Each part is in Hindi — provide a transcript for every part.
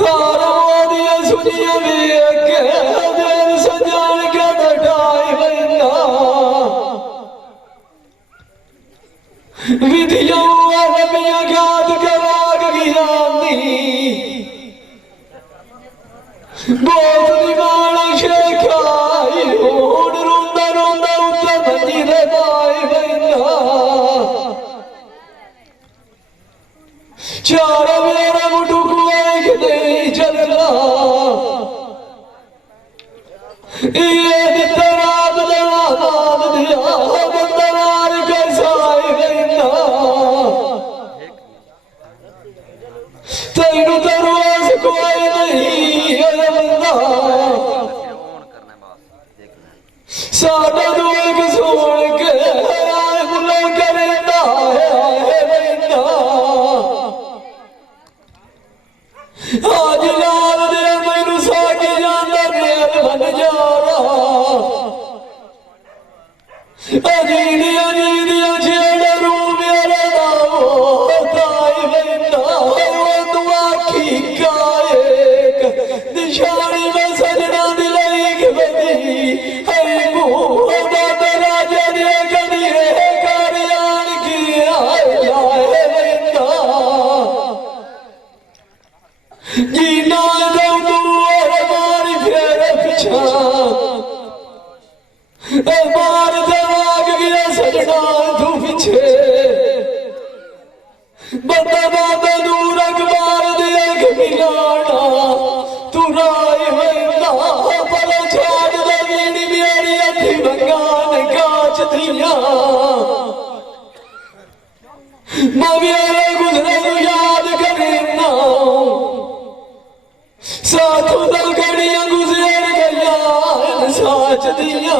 थार मोदिया सुनिया भी देर सजान के दटाई बना विधियों रबिया गाद के राग गिरानी बहुत दिवाना शेखाई होड़ रोंदा रोंदा उठा बंजी दे दाई बना चारा मेरा मुठू कुआई के नहीं चलना ये दितरा बदला नाद दिया बंदरार कैसाई बना तेनू दरवाज कोई नहीं है बंदा साडा दुख सुन के आए बुला करता है बंदा आज लाल दे मैनू साके जांदा मेल बन जा अजीदिया जीदिया छेड़ रू मेरे दावो ताई बंदा तू आखी कायक निशानी में सजना दिलाई के बदी हरी मुँह राजा दे कदिए कार्यान की आए बंदा जीना दो तू हमारी फेर पिछा मार दवाग गया सजना तू पीछे बंदा बाबा दूर अखबार दिया के मिलाना तू राय बंदा पर छाड़ दे मेरी अथी भगवान काच दिया मवियारे गुजरे तू याद करे ना साथों दल गड़ियां गुजर गया साच दिया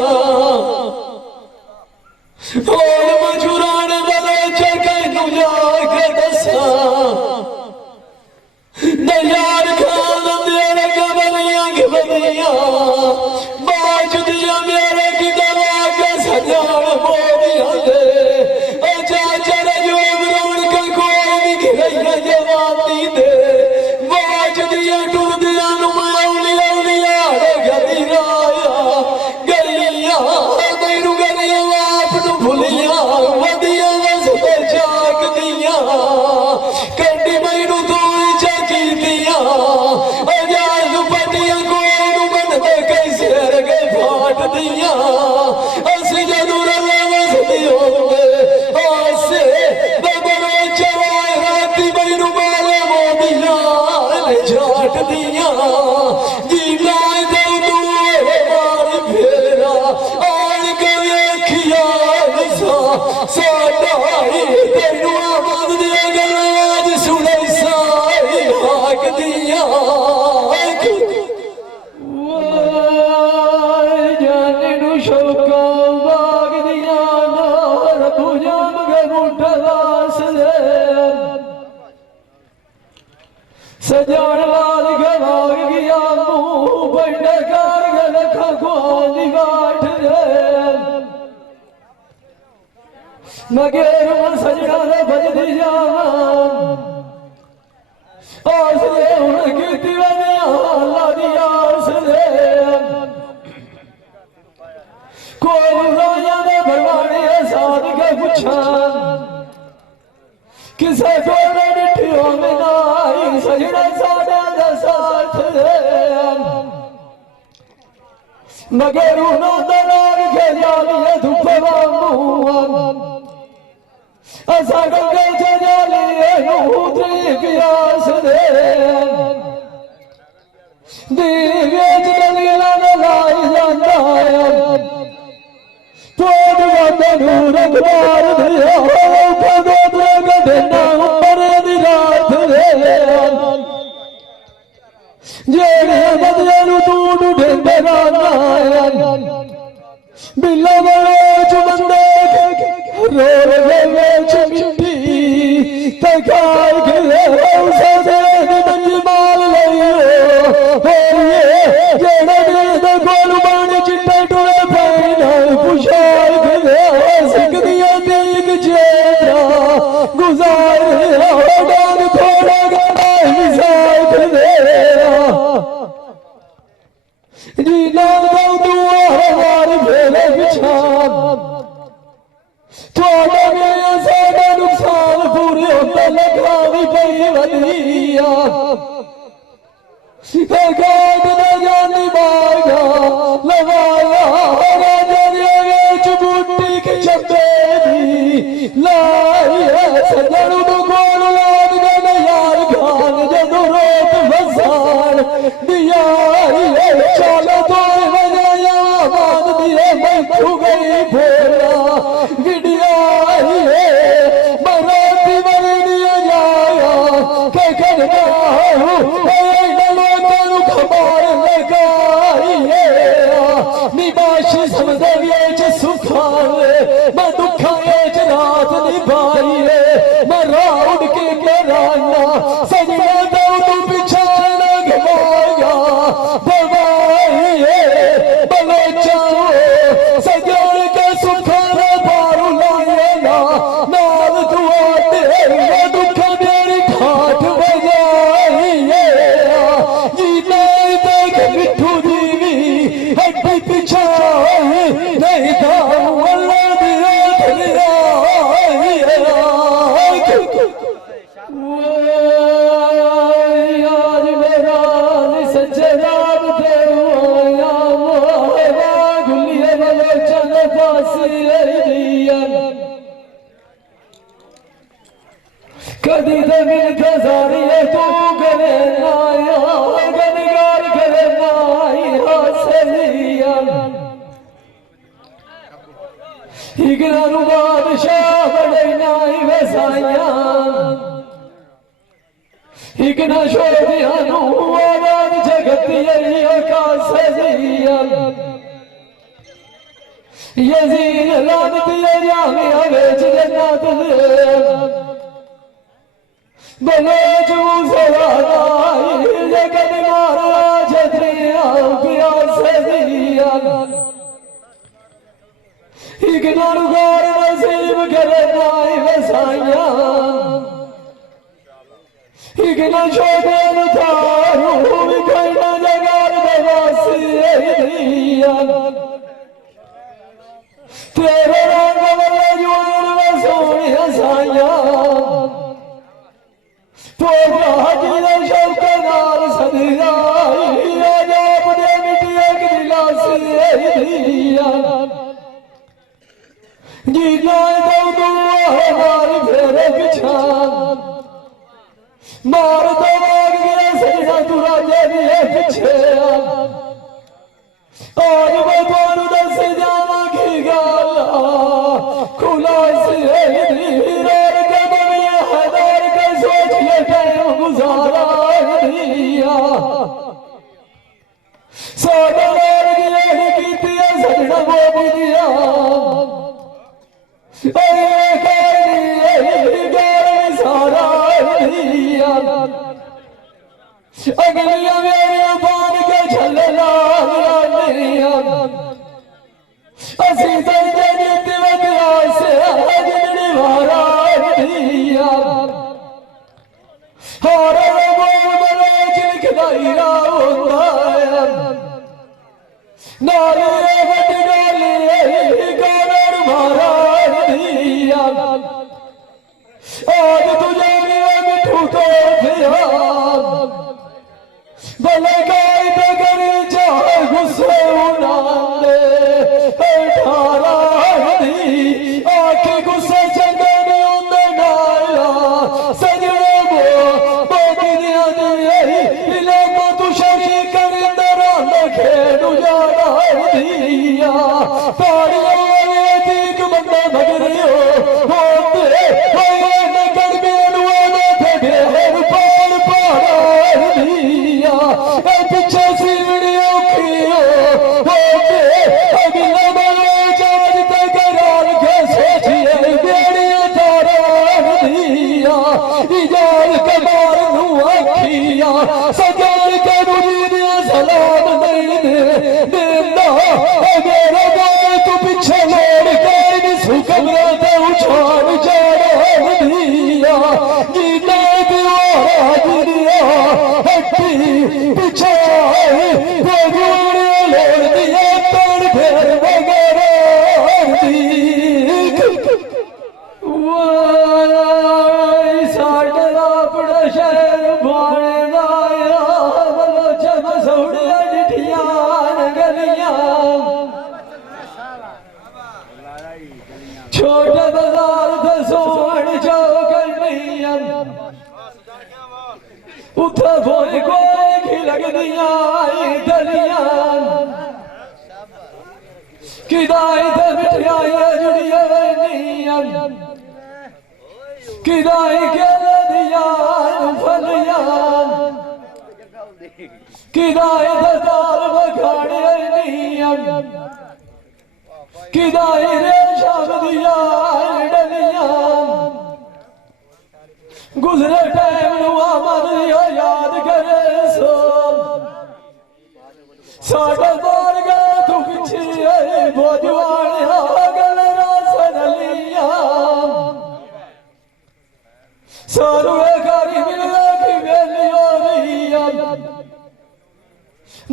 और मजूरान वाले चढ़ तू जाके दसा नयार खान मेरे गबलियां गबलियां बाज दिया मेरे की दवा के सजान बोलियां दे अच्छा चल जोग रोड का कोई दिख रही जवानी दे बाज दिया टूर दिया नुमाउली औलिया गली राया गलिया मैनू गलिया आपनू भुलिया वदिया वसते जाग दिया कंडी मैनू तू चाकी दिया अजाल पटिया कोई नू बनते कैसे रगे फाट दिया असी जदू रले वसती होंगे आसे बबरो चवाए राती मैनू मारे मोदिया जाट दिया जीना दे तू मार फेरा आन के वेखिया साडा तेनू आवाज दिया गल्लां अज सुने सारी हाक दिया जाने नू शौका बाग दिया नार पूजा मगे मुठा दास दे सजान लाल के भाग गया मुँह बंडे कार गल खगवानी बाट रे मगेर मन सजना दे बजदी जावा आस ले हुण कीती वनिया अल्लाह दी आस ले कोई राजा दे भरवाने साध के पुछा किसे को डिठियो में नाई सजना साडा दा साथ दे मगर उनो दरार के जालिए धुपवा मुँह असा गंगे जालिए नूत्री प्यास दे दीवेज दलीला लाई जाता है तोड़ वंदे नूर अखबार दिया जेड़े बदलू तू ढेंदे बिल्ला बड़ोच बंदे रो रे मिट्टी तकाल खिले सदे मंजी माल लियो जेड़े दे गोल बाण चिट्टे टुरे पैना पुशाल खिले सिक दिया दीक जेड़ा गुजार डांग थोड़ा गड़ा मिसाल जी नाल दुआ हमार फेरे पिछा थोड़ा मेरा सारा नुकसान पूरे होता लगा भी पई वधिया गाद न जानी बागा लगाया राजा वेच बूटी के चप्पे दी लाई है सजन गोल लाद गन यार खान जदू रोट फसान दिया चलो तो बजाया बात दिए बैठू गई भोला विडिया मराठी बलिया जाया के करना निबाशी समझे सुखाए मैं दुखाए रात निभाई मैं राउड के कराना सजना दो तू पीछा न घमाया दवाई बलोचा सजन के सुखाना बारू लाए ना नाल दुआ मैं दुख मेरी ठाठ बजाई जीता देख मिठू दीवी हड्डी पीछा नहीं था अल्लाह दिया आज मेरा सजराब देवाया गुलिया वाले चल फांसी कदी तो मिल के सारी तू करे नाया गनगार करे नाया सलिया इगरानु बादशाह बड़े नाई वसाया इगना शोधियानु आवाज जगती आकाश सजिया यजीद लानती जामिया बेच जन्नत बलोच मुसवाई जगत मारा छत्रिया प्यास सजिया इगनारू गार नसीब करे नाई वसाया इगना छोटे अनुथारू विखैना जगार दवासी दिया तेरे रंग वाले जुआन वसूली हसाया तो हाजिर शौक नाल सदिया आजाब दे मिटिया की दिलासी दिया जीना दो दुआ हमारी फेरे पिछा मार दो मार गया सजना तू राजा दिए पीछे आज मैं थानू दस जावा की गाला खुला से हीरार के बनिए हजार के सोच ले टाइम गुजारा दिया सादा मार गया की तिया सजना वो भी दिया अगलिया मेरे बान के छले लालिया असी संजय नीति वदिया से अजनी मारा दिया हारे बोल बले चिलखदाई होता है नारे वट गाली गानर मारा दिया आज तुझे मिठू तो फिरा भले गाय तो करी चाहे गुस्से उड़ाने अठारा दी आखे गुस्से चंगे नहीं होते नाया सजने वो दिया दी लोगों तू शशि करी दरा खेड़ू जाना दिया ताड़ियों वाले तीक बंदा भगरियो होते होए नगर में अनुवादा थे ढेर पार पारा दिया पीछे सीढ़ियों की होते अगला बलो चार्ज तक कराल के सोचिए बेड़िया तारा दिया इजाल कबार नुआ खिया सजाल के मुझे सलाम नहीं देना मेरा गाय तू पीछे मोड़ के सुकमरा ते उछाल जाना दिया जीना दिया हट्टी पीछे भगवान लोड़ दिया तोड़ फेर वगैरह साढ़े अपना शहर भाने लाया बलोचन सौड़िया डिठिया गलियां छोटे बाजार थे सोहन चौकनिया उठे फोन कोई की लगदिया गलियां किदाई थे मिठाइयां जुड़िया निया किदाई के दिया फलियां किदाई थे दाल मखाने निया किदाई रे शाम दिया डलियां गुजरे टाइम नुआ मन याद करे सो साढ़े बार गए तू पिछे भोजवान गल रासन लिया सारुए गारी मिलने की वेली हो रही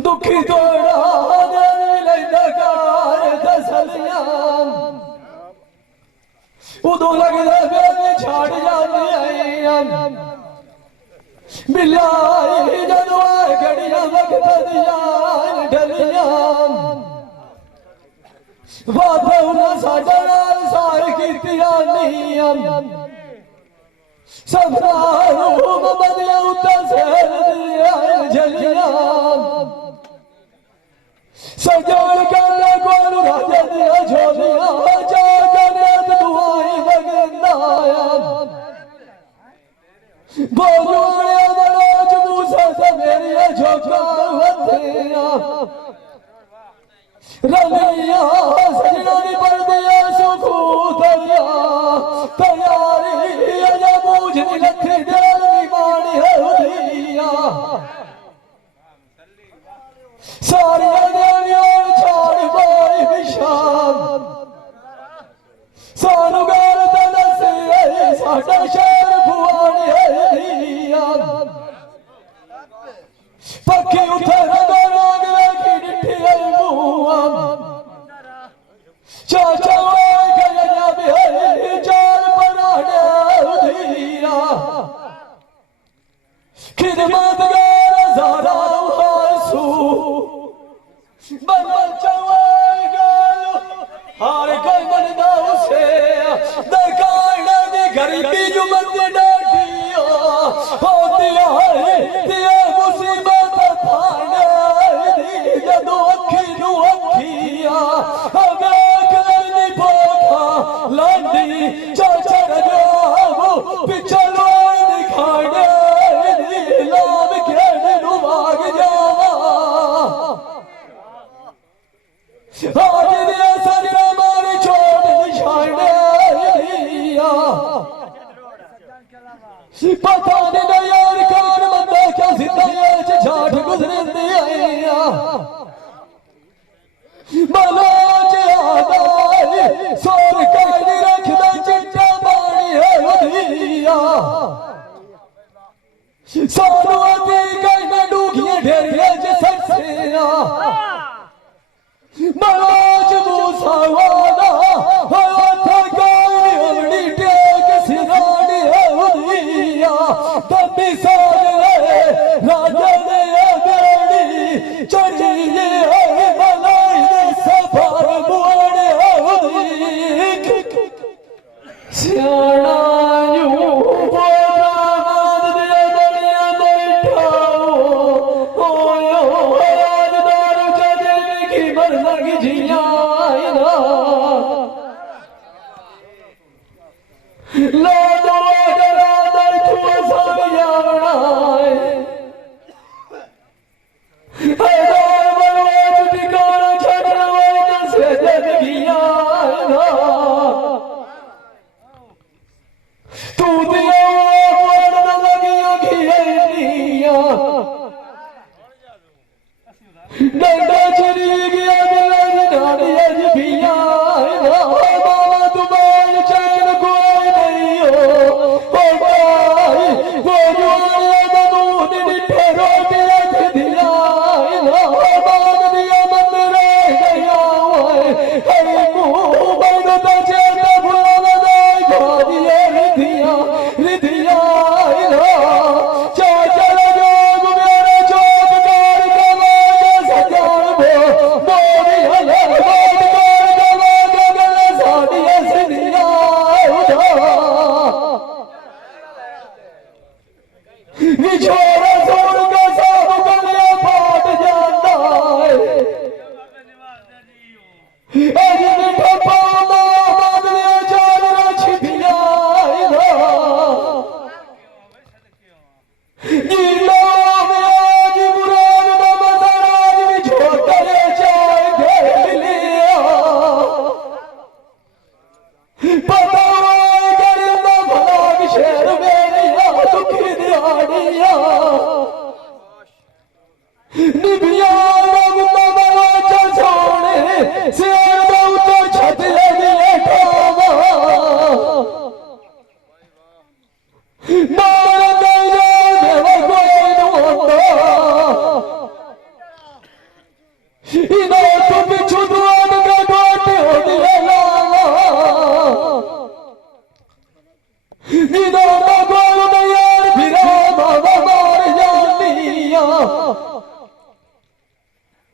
दुखी तोड़ा देन मिले कार तसलियां उदो लगदा वेली छाड़ जाती बिलाई जदों घड़ियां वक्त दिया ढलियां वादे उन्हें साढ़े नाल सार कीतियां नियां सबना रूप बदलिया उत्ते सेल दिया झलियां सजान कर गोल राजे दिया झोलियां जा करे दुआई बगंदाया बोलोड़े बलोच मूसा से मेरी झोंका वधिया रलिया सजना दी पर दिया सुखूतरिया तैयारी अजा बूझ दी लथी दिल दी मानी है उधिया सारिया देवियां छाड़ पाई विशाल सानू गल तलसी साडा शहर भुआनी है दिया पक्की उठे रंगा राग की डिठी है मुआ चाचा गया बिहारी चाल पराने उधिया खिदमत गार ज़ारा हासू बंदर चवाई गालो हार कोई बनदा उसे दरकार दी गरीबी जो बंदे डाटियो होती है ते मुसीबत थाने दी जदों अखी नू अखिया हवे करनी भोखा लांदी चाचा जावो पिछलो दिखाने दी लाम खेड़ नू भाग जावा आज दिया सजना मारी छोड़ निशाने दिया पता नहीं यार कौन बंदा क्या जिंदा झाट गुजरे दिया बलोच आदाय सोर कहीं रखदा चिट्टा पानी है उधिया सानू आती कहीं डूगियां ढेरिया च सटसिया बलोच मूसा वाला हाथ गाई उलड़ी टेक सिरानी है उधिया तभी सारे राजा ने बेड़ी चढ़ी है मलाई सफर मोड़े है उधिया सियाना यूं बोला बात दिया बड़िया बैठाओ ओयो आज दारू चढ़े की मरना की जिया ना ला दो करा दर छुआ साबिया बनाए हैदार बनवाज ठिकाना छड़ना वाला से जिंदगिया ना तू दिया पड़ना लगिया घिया डंडा चली गया दिला नाड़ी अज पिया बाबा तुम्हार चैन कोई नहीं हो भाई वो जो दूध डिठे रोटी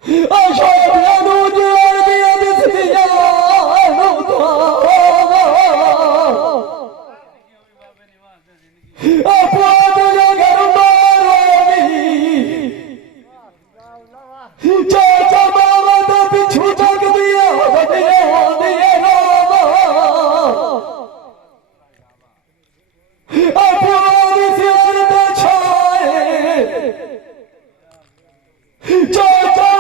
ਅਸ਼ੋਕਿਆਂ ਨੂੰ ਜੋੜਦੀਆਂ ਦਿਸਦੀਆਂ ਆਪੋ ਜੋ ਘਰ ਮਾਰੋਗੀ ਚਾਚਾ ਮਾਵਾ ਦਾ ਪਿੱਛੂ ਚੱਕਦੀਆਂ ਵੱਡੀਆਂ ਹੁੰਦੀਆਂ ਰਾਮਾ ਆਪੋ ਦੀ ਸਿਰ ਤੇ ਛਾਏ ਚਾਚਾ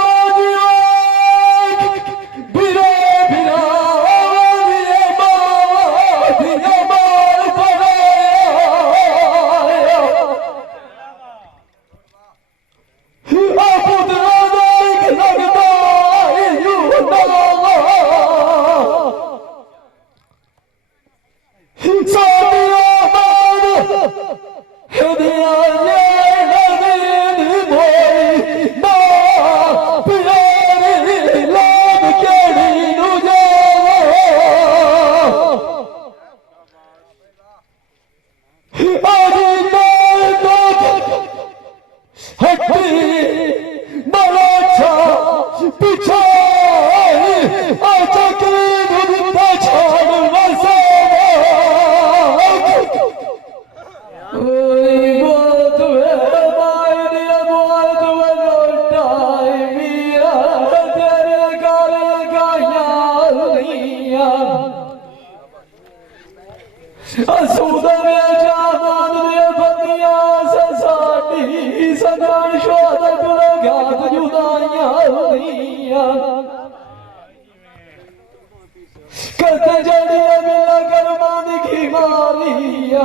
करते जड़िया मिला कर्मा दिखी मारिया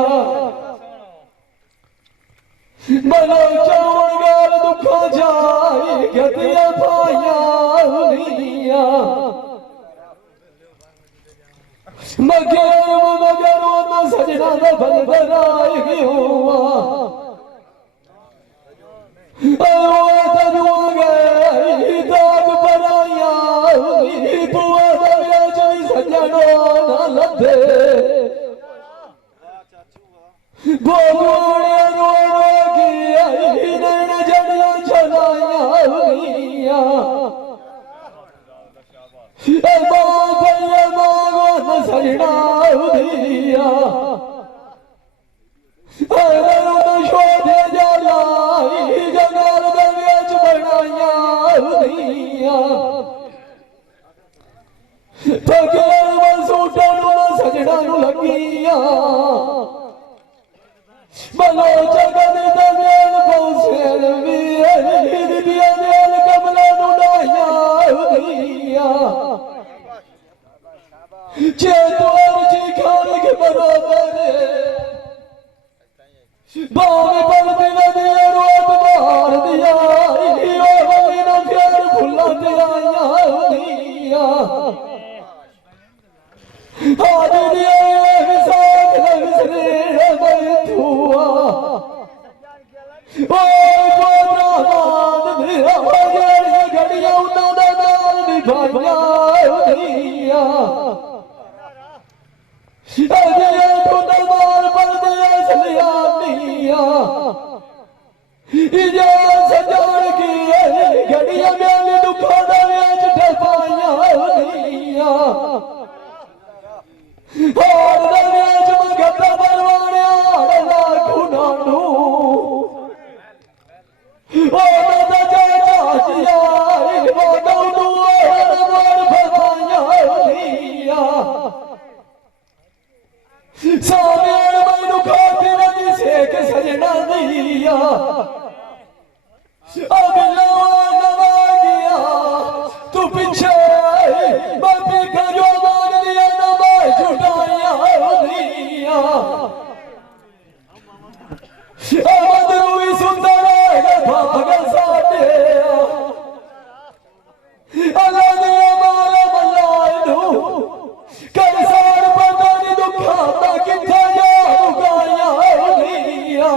बलो चौड़ गाल दुखा जाए गतिया पाया हुनिया मगर न सजना दा बल बराए हुआ बलो जगन दमेल बौसेल दिया नेल कमला नुडाया हुनिया चेतोर जी खान के बराबर बावे पल दिल दिया रोत मार दिया ओ होई ना प्यार भुला दिया हुनिया आज दिया साथ नसरे बैठुआ ओ बोराद मेरा वाजे घड़िया उना दा नाल निभाया हुनिया अजया तो दरबार पर दिया सलियानिया इजा सजान की घड़िया मेल दुखा दा वेच ठपाया हुनिया और दरियाच मगत बरवाने आड़ला खुनानू ओ दादा चाचिया वो दौड़ू और मोर भवाया हुनिया सामेर मैनू खाती रजी सेक सजना दिया अब नवा गया तू पीछे बापी का जो मांग दिया ना मैं छुटाया हुनिया अब रूई सुंदर भाग साटे अल्लाह दिया माला मलाइनू कर सार पता नहीं दुखाता किथे जा गाया हुनिया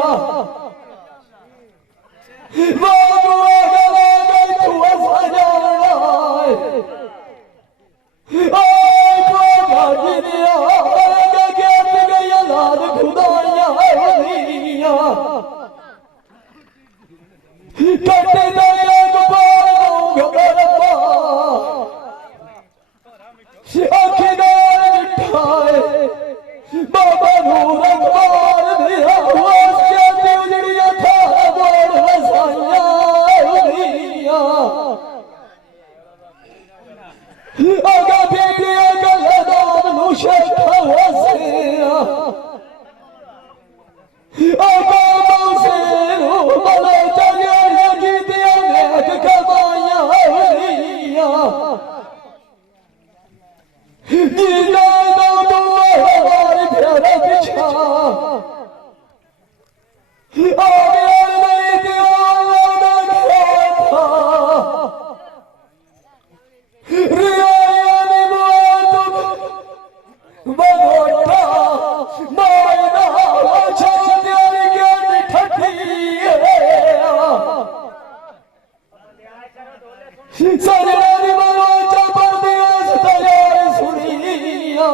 सजना दी मनवाचा पर दिया तैयार सुनिया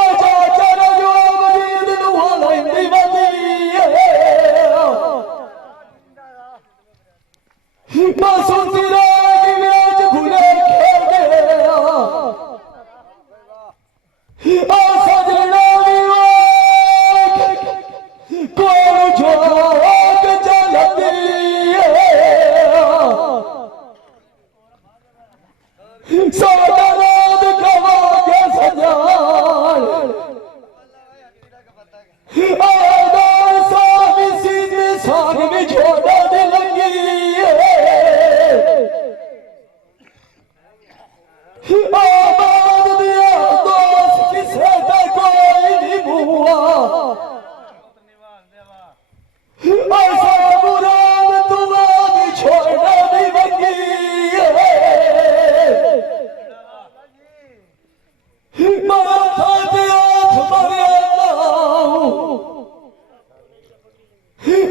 आजा चला जो मजीद नुहा लैंदी वदी मासूसी रागी विराज भूले खेल गया आ सजना दी कोल जोग चलती सादाद कवा के सजान आदार सागी सीने साग में छोड़ा दे लगी आबाद दिया दोस्त किसे तक कोई नहीं बुआ ऐसा मुराद तुम्हारी छोड़ा नहीं लगी माथा दिया तुम्हारे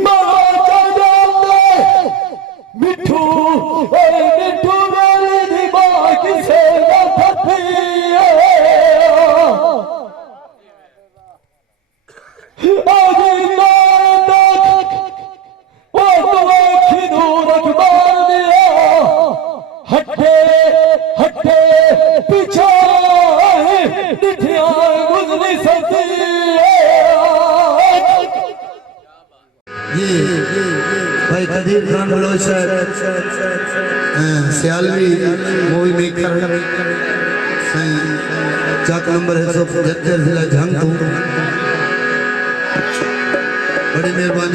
माथा जाते मिठू मिठू मेरी दिमाग से न फटी आगे नाटक वो तुम्हें खिदूर अखबार दिया हटे हटे पीछा निठिया गुजरी सती ये भाई Qadeer Khan Baloch Sialvi movie maker Chak number है 175 जिला झांग बड़ी मेहरबानी।